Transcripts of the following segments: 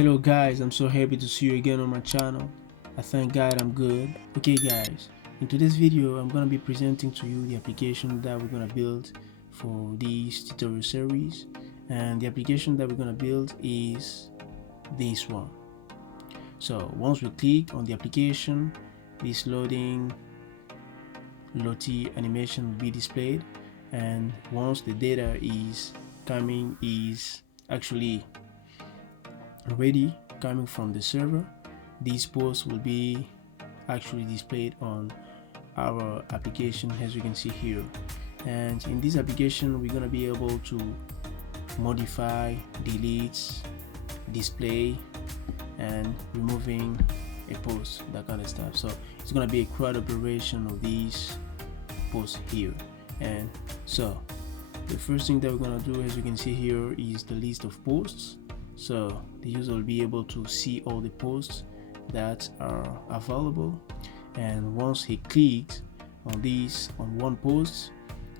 Hello guys, I'm so happy to see you again on my channel. I thank God I'm good. Okay guys, in today's video I'm gonna be presenting to you the application that we're gonna build for this tutorial series, and the application that we're gonna build is this one. So once we click on the application, this loading Lottie animation will be displayed, and once the data is actually ready coming from the server, these posts will be actually displayed on our application, as you can see here. And in this application we're going to be able to modify, delete, display, and removing a post, that kind of stuff. So it's going to be a CRUD operation of these posts here. And so the first thing that we're going to do, as you can see here, is the list of posts. So the user will be able to see all the posts that are available, and once he clicks on one post,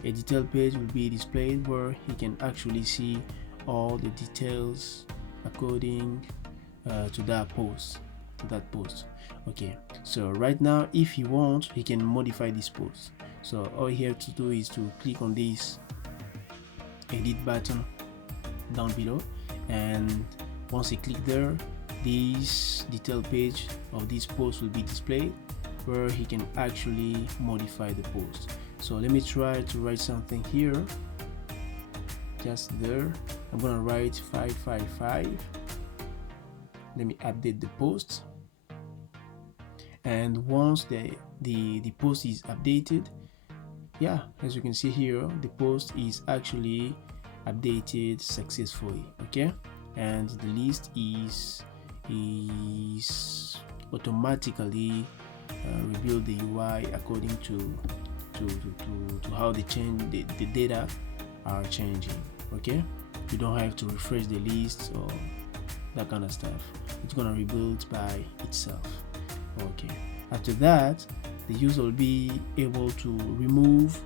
a detailed page will be displayed where he can actually see all the details according to that post. Okay, so right now if he wants, he can modify this post. So all he has to do is to click on this edit button down below, and once he click there, this detailed page of this post will be displayed where he can actually modify the post. So let me try to write something here, just there. I'm gonna write 555. Let me update the post, and once the post is updated, yeah, as you can see here, the post is actually updated successfully. Okay, and the list is automatically rebuild the UI according to how the data are changing. Okay, you don't have to refresh the list or that kind of stuff. It's gonna rebuild by itself. Okay, after that the user will be able to remove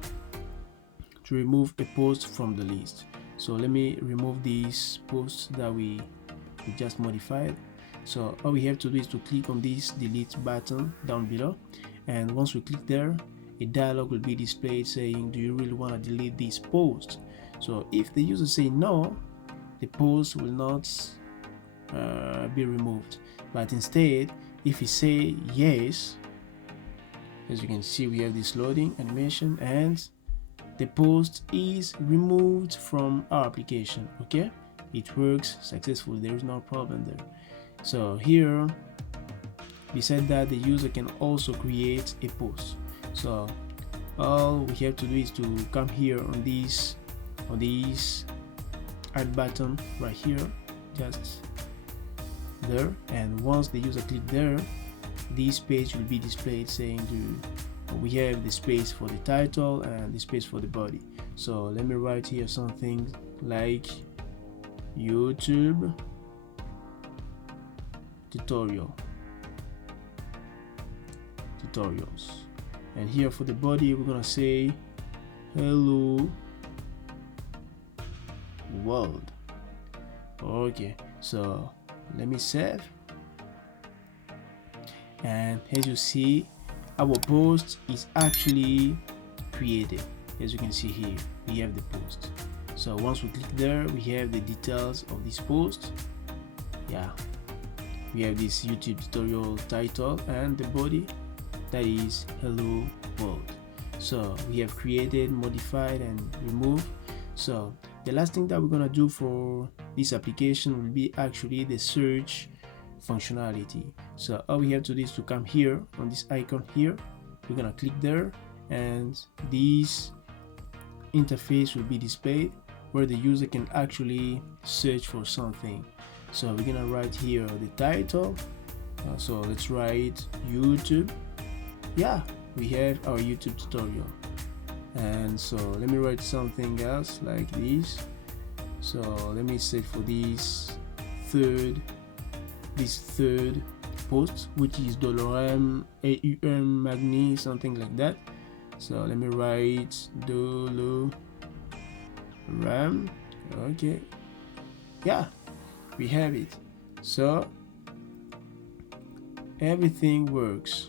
a post from the list. So let me remove these posts that we just modified. So all we have to do is to click on this delete button down below, and once we click there, a dialog will be displayed saying, do you really want to delete this post? So if the user say no, the post will not be removed, but instead if he say yes, as you can see, we have this loading animation and the post is removed from our application. Okay, it works successfully, there is no problem there. So here, besides that, the user can also create a post. So all we have to do is to come here on this add button right here, just there, and once the user click there, this page will be displayed saying we have the space for the title and the space for the body. So let me write here something like YouTube tutorials, and here for the body we're gonna say hello world. Okay, so let me save, and as you see, our post is actually created. As you can see here, we have the post. So once we click there, we have the details of this post. Yeah, we have this YouTube tutorial title and the body, that is hello world. So we have created, modified, and removed. So the last thing that we're gonna do for this application will be actually the search functionality. So all we have to do is to come here on this icon here, we're gonna click there, and this interface will be displayed where the user can actually search for something. So we're gonna write here the title. So let's write YouTube. Yeah, we have our YouTube tutorial. And so let me write something else like this. So let me search for this third post, which is $AUM Magni, something like that. So let me write $RAM. Okay, yeah, we have it. So everything works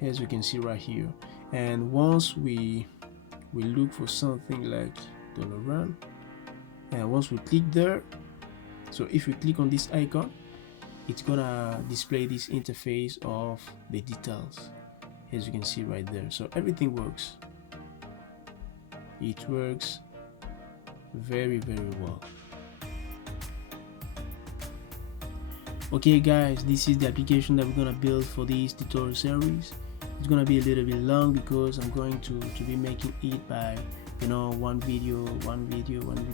as you can see right here. And once we look for something like $run, and once we click there, so if we click on this icon, it's gonna display this interface of the details as you can see right there. So everything works. It works very well. Okay guys, this is the application that we're gonna build for this tutorial series. It's gonna be a little bit long because I'm going to be making it by, you know, one video.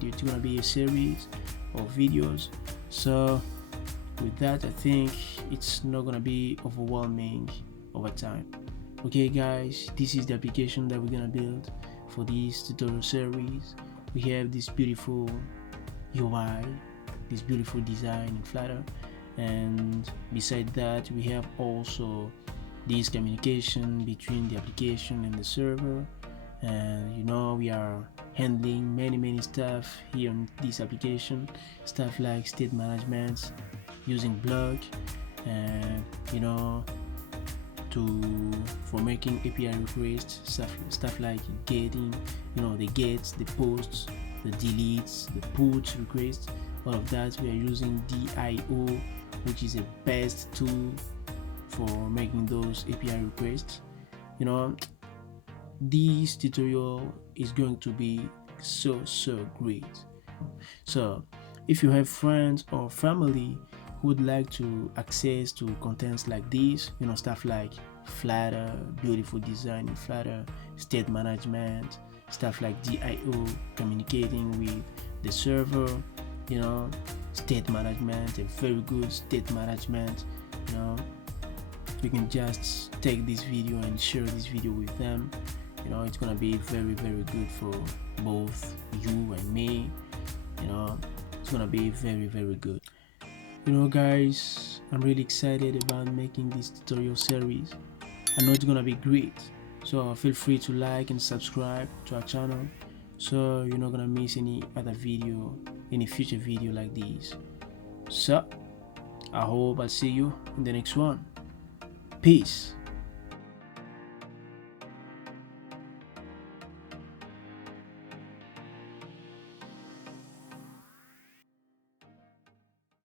It's gonna be a series of videos. So with that, I think it's not gonna be overwhelming over time. Okay guys, this is the application that we're gonna build for this tutorial series. We have this beautiful UI, this beautiful design in Flutter, and beside that we have also this communication between the application and the server. And you know, we are handling many stuff here in this application, stuff like state management using block, and you know, for making API requests, stuff like getting, you know, the gets, the posts, the deletes, the puts requests, all of that. We are using DIO, which is the best tool for making those API requests. You know, this tutorial is going to be so great. So if you have friends or family who would like to access to contents like this, you know, stuff like Flutter, beautiful design in Flutter, state management, stuff like DIO, communicating with the server, you know, state management, a very good state management, you know, you can just take this video and share this video with them. You know, it's gonna be very good for both you and me. You know, it's gonna be very good. You know guys, I'm really excited about making this tutorial series. I know it's gonna be great, so feel free to like and subscribe to our channel so you're not gonna miss any other video, any future video like this. So I hope I'll see you in the next one. Peace.